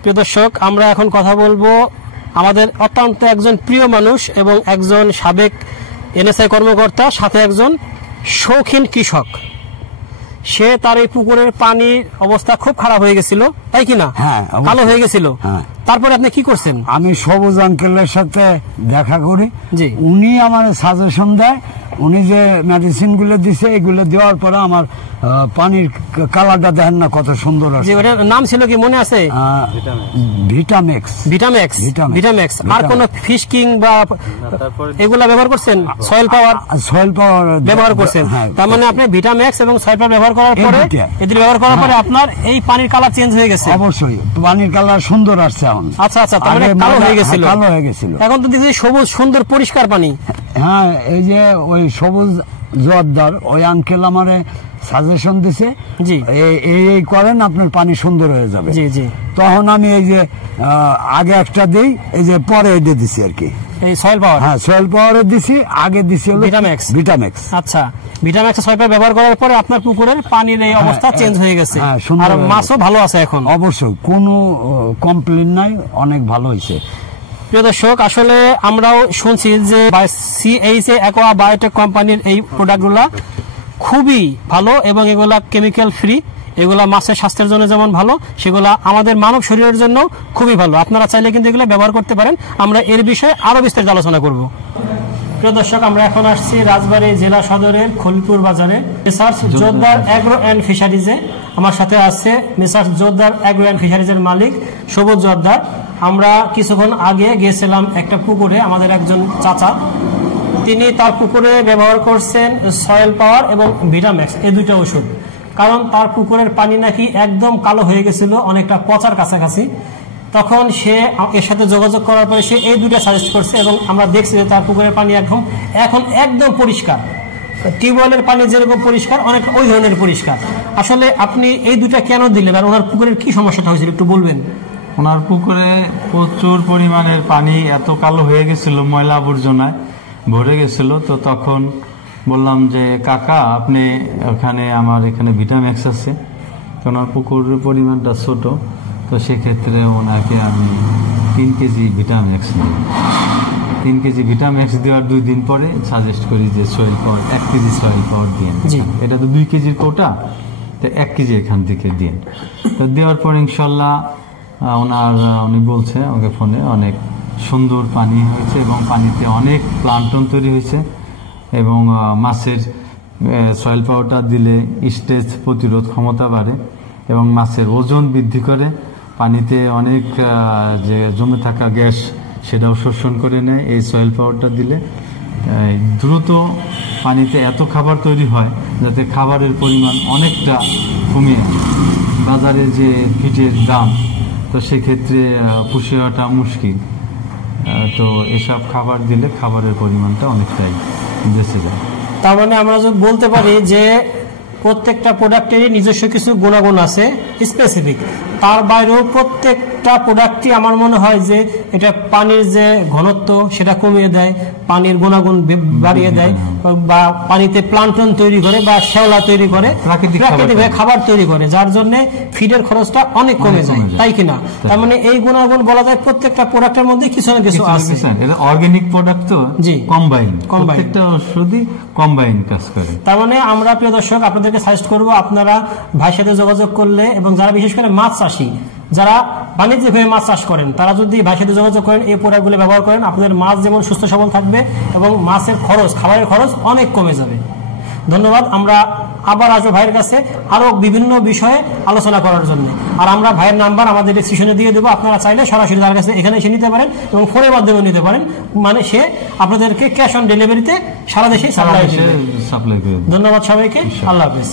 প্রিয় দর্শক, আমরা এখন কথা বলবো আমাদের অত্যন্ত একজন প্রিয় মানুষ এবং একজন সাবেক এনএসআই কর্মকর্তা, সাথে একজন শৌখিন কৃষক। সে তার এই পুকুরের পানির অবস্থা খুব খারাপ হয়ে গেছিল, তাই কিনা? হ্যাঁ, কালো হয়ে গেছিল। তারপরে আপনি কি করছেন? আমি সবুজ আঙ্কেলের সাথে দেখা করি, জি। উনি আমার সাজেশন দেয়। উনি যে মেডিসিন গুলো দিছে, এগুলো দেওয়ার পরে আমার পানির কালারটা দেখেন না কত সুন্দর আছে। ওটার নাম ছিল কি মনে আছে? ভিটামেক্স। ভিটামেক্স, ভিটামেক্স। আর কোন ফিশ কিং বা এগুলা ব্যবহার করছেন? সয়েল পাওয়ার, সয়েল পাওয়ার ব্যবহার করছেন। তার মানে আপনি ভিটামেক্স এবং সয়েল পাওয়ার ব্যবহার করার পরে, এদের ব্যবহার করার পরে আপনার এই পানির কালার চেঞ্জ হয়ে গেছে। অবশ্যই পানির কালার সুন্দর আসছে এখন। আচ্ছা আচ্ছা, তার মানে কালো হয়ে গেছিল। কালো হয়ে গেছিল, এখন তো দেখছি সবুজ সুন্দর পরিষ্কার পানি। হ্যাঁ, এই যে ওই সবুজ জোয়ারদার ওই আঙ্কেল আমারে সাজেশন দিছে, জি এই করেন আপনার পানি সুন্দর হয়ে যাবে। জি জি। তখন আমি এই যে আগে একটা দিই, এই যে পরে এটা দিছি আর কি, এই সয়েল পাওয়ার। হ্যাঁ, সয়েল পাওয়ারে দিছি, আগে দিছি হলো ভিটামেক্স। ভিটামেক্স। আচ্ছা, ভিটামেক্স সয়েল পাওয়ার ব্যবহার করার পরে আপনার পুকুরের পানির এই অবস্থা চেঞ্জ হয়ে গেছে, আর মাছও ভালো আছে এখন। অবশ্যই কোনো কমপ্লেইন নাই, অনেক ভালো হয়েছে। প্রিয় দর্শক, আসলে আমরাও শুনছি যে সিএইচএ অ্যাকোয়া বায়োটেক কোম্পানির এই প্রোডাক্টগুলা খুবই ভালো এবং এগুলা কেমিক্যাল ফ্রি। এগুলা মাছের স্বাস্থ্যের জন্য যেমন ভালো, সেগুলা আমাদের মানব শরীরের জন্য খুবই ভালো। আপনারা চাইলে কিন্তু এগুলো ব্যবহার করতে পারেন। আমরা এর বিষয়ে আরো বিস্তারিত আলোচনা করব। প্রিয় দর্শক, আমরা এখন আসছি রাজবাড়ী জেলা সদরের খলিপুর বাজারে মিসার্স জোরদার অ্যাগ্রো অ্যান্ড ফিশারিজে। আমার সাথে আছে মিসার্স জোরদার অ্যাগ্রো অ্যান্ড ফিশারিজের মালিক সবুজ জোরদার। আমরা কিছুক্ষণ আগে গিয়েছিলাম একটা পুকুরে, আমাদের একজন চাচা, তিনি তার পুকুরে ব্যবহার করছেন সয়েল পাওয়ার এবং ভিটামেক্স, এই দুইটা ওষুধ। কারণ তার পুকুরের পানি নাকি একদম কালো হয়ে গেছিল, অনেকটা পচার কাছাকাছি। তখন সে এর সাথে যোগাযোগ করার পরে সে এই দুইটা সাজেস্ট করছে এবং আমরা দেখছি যে তার পুকুরের পানি এখন একদম পরিষ্কার। টিউবওয়েলের পানি যেরকম পরিষ্কার, অনেক ওই ধরনের পরিষ্কার। আসলে আপনি এই দুইটা কেন দিলেন আর ওনার পুকুরের কি সমস্যাটা হয়েছিল একটু বলবেন? ওনার পুকুরে প্রচুর পরিমাণের পানি এত কালো হয়ে গেছিল, ময়লা আবর্জনায় ভরে গেছিল। তো তখন বললাম যে কাকা, আপনি ওখানে আমার এখানে ভিটামেক্স আছে, কারণ আমার পুকুরের পরিমাণটা ছোট, তো সেক্ষেত্রে ওনাকে আমি 3 কেজি ভিটামেক্স দিই। 3 কেজি ভিটামেক্স দেওয়ার 2 দিন পরে সাজেস্ট করি যে সয়েল পাওয়ার 1 কেজি সয়েল পাওয়ার দিন। এটা তো 2 কেজির কোটা, তো 1 কেজি এখান থেকে দিন। তো দেওয়ার পর ইনশাল্লাহ উনি বলছে আমাকে ফোনে, অনেক সুন্দর পানি হয়েছে এবং পানিতে অনেক প্লান্টন তৈরি হয়েছে এবং মাছের সয়েল পাউডারটা দিলে স্টেজ প্রতিরোধ ক্ষমতা বাড়ে এবং মাছের ওজন বৃদ্ধি করে, পানিতে অনেক যে জমে থাকা গ্যাস সেটাও শোষণ করে নেয়। এই সয়েল পাউডারটা দিলে দ্রুত পানিতে এত খাবার তৈরি হয় যাতে খাবারের পরিমাণ অনেকটা কমে, বাজারে যে ফিটের দাম, তো সেক্ষেত্রে পুষে ওঠা মুশকিল। তো এসব খাবার দিলে খাবারের পরিমাণটা অনেকটাই বেঁচে যায়। তার মানে আমরা বলতে পারি যে প্রত্যেকটা প্রোডাক্টেরই নিজস্ব কিছু গুণাগুণ আছে স্পেসিফিক, তার বাইরেও প্রত্যেকটা প্রোডাক্টই আমার মনে হয় যে এটা পানির যে ঘনত্ব সেটা কমিয়ে দেয়, পানির গুণাগুণ বাড়িয়ে দেয়, বা পানিতে প্লান্টন তৈরি করে বা শ্যাওলা তৈরি করে, প্রাকৃতিকভাবে খাবার তৈরি করে, যার জন্য ফিডের খরচটা অনেক কমে যায়, তাই কিনা? তার মানে এই গুণাগুণ বলা যায় প্রত্যেকটা প্রোডাক্টের মধ্যে কিছু না কিছু আছে। এটা অর্গানিক প্রোডাক্ট, তো জি কম্বাইন, প্রত্যেকটা ওষুধই কম্বাইন কাজ করে। তার মানে আমরা প্রিয় দর্শক আপনাদেরকে সাজেস্ট করব, আপনারা ভাইয়ের সাথে যোগাযোগ করলে, এবং যারা বিশেষ করে মাছ চাষী, যারা বাণিজ্যিকভাবে মাছ চাষ করেন, তারা যদি ভাইয়ের সাথে যোগাযোগ করেন, এই প্রোডাক্টগুলো ব্যবহার করেন, আপনাদের মাছ যেমন সুস্থ সবল থাকবে এবং মাছের খরচ, খাবারের খরচ অনেক কমে যাবে। ধন্যবাদ। আমরা আবার আসবো ভাইয়ের কাছে আরো বিভিন্ন বিষয়ে আলোচনা করার জন্য। আর আমরা ভাইয়ের নাম্বার আমাদের ডিসক্রিপশনে দিয়ে দেবো, আপনারা চাইলে সরাসরি তার কাছে এখানে এসে নিতে পারেন এবং ফোনের মাধ্যমে নিতে পারেন। মানে সে আপনাদেরকে ক্যাশ অন ডেলিভারিতে সারা দেশে সাপ্লাই করবে। ধন্যবাদ সবাইকে, আল্লাহ হাফেজ।